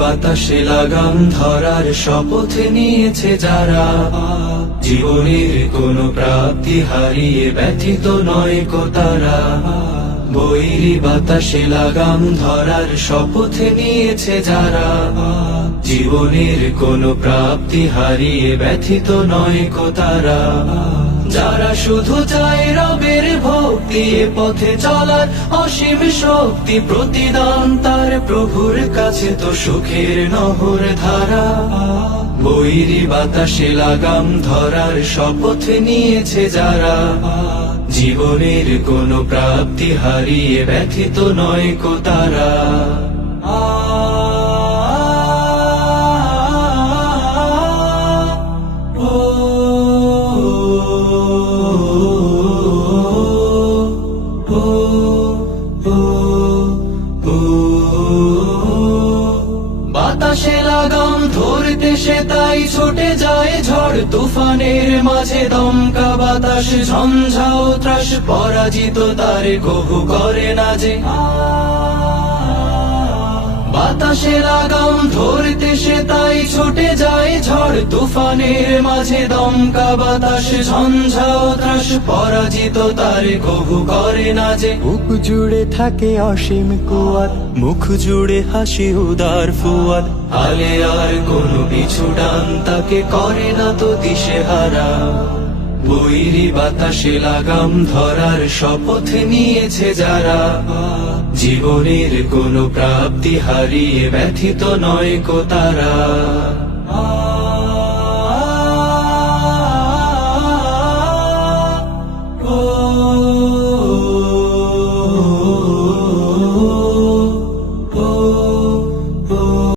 বাতাসে লাগাম ধরার শপথ নিয়েছে যারা, জীবনের কোনো প্রাপ্তি হারিয়ে ব্যথিত নয় কো তারা। বৈরী বাতাসে লাগাম ধরার শপথ নিয়েছে যারা, জীবনের কোনো প্রাপ্তি হারিয়ে ব্যথিত নয় কো তারা। যারা শুধু চায় রবের ভক্তি, এ পথে চলার অসীম শক্তি, প্রতিদান তার প্রভুর কাছে তো সুখের নহর ধারা। বৈরী বাতাসে লাগাম ধরার শপথ নিয়েছে যারা, জীবনের কোনো প্রাপ্তি হারিয়ে ব্যথিত নয় কো তারা। বাতাসে লাগাম ধরতে সে তাই ছুটে যায় ঝড় তুফানের মাঝে, দমকা বাতাস ঝঞ্ঝাও ত্রাস, পরাজিত তার কভু করে না যে। বাতাসে লাগাম ধরতে সে তাই ছুটে যায় ঝড় তুফানের মাঝে, দমকা বাতাস ঝঞ্ঝাও ত্রাস, পরাজিত তার কভু করে না যে। বুক জুড়ে থাকে অসীম কুয়াত, মুখ জুড়ে হাসি উদার ফুয়াদ, হালে আর কোনো পিছু ডান তাকে করে না তো দিশেহারা। বৈরী বাতাসে লাগাম ধরার শপথ নিয়েছে যারা, জীবনের কোনো প্রাপ্তি হারিয়ে ব্যথিত নয় কো তারা।